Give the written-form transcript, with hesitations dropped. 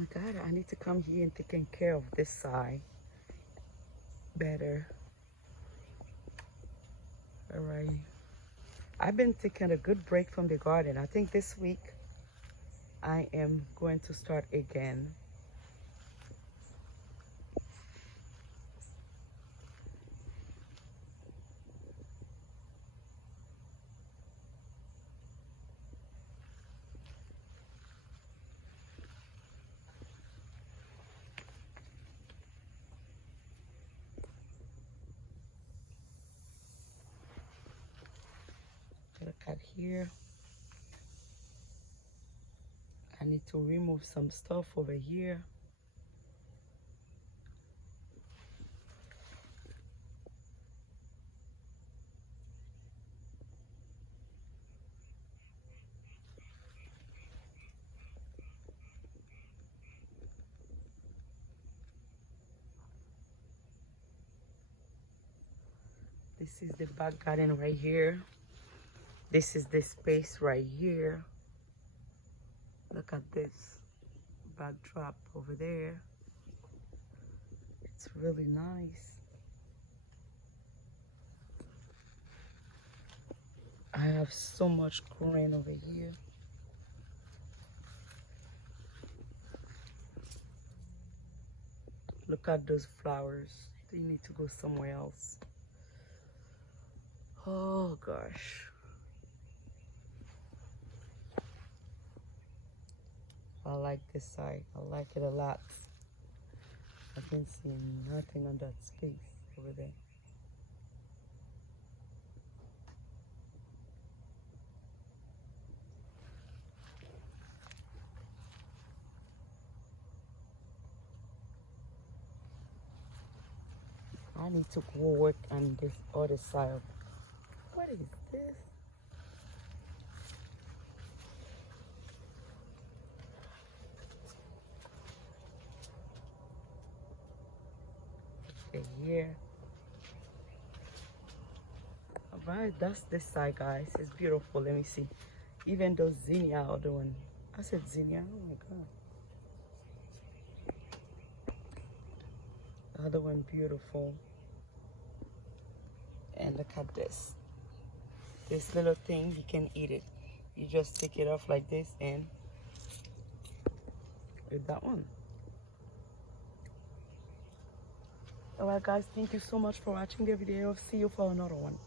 my God, I need to come here and taking care of this side better. All right. I've been taking a good break from the garden. I think this week I am going to start again. Look at here. I need to remove some stuff over here. This is the back garden right here. This is the space right here. Look at this backdrop over there. It's really nice. I have so much green over here. Look at those flowers. They need to go somewhere else. Oh gosh. I like this side. I like it a lot. I can see nothing on that space over there. I need to go work on this other side. What is this? Okay, here. Alright, that's this side, guys. It's beautiful. Let me see. Even those zinnia, other one. I said zinnia. Oh my god. The other one beautiful. And look at this. This little thing, you can eat it. You just take it off like this and eat that one. Alright guys, thank you so much for watching the video. See you for another one.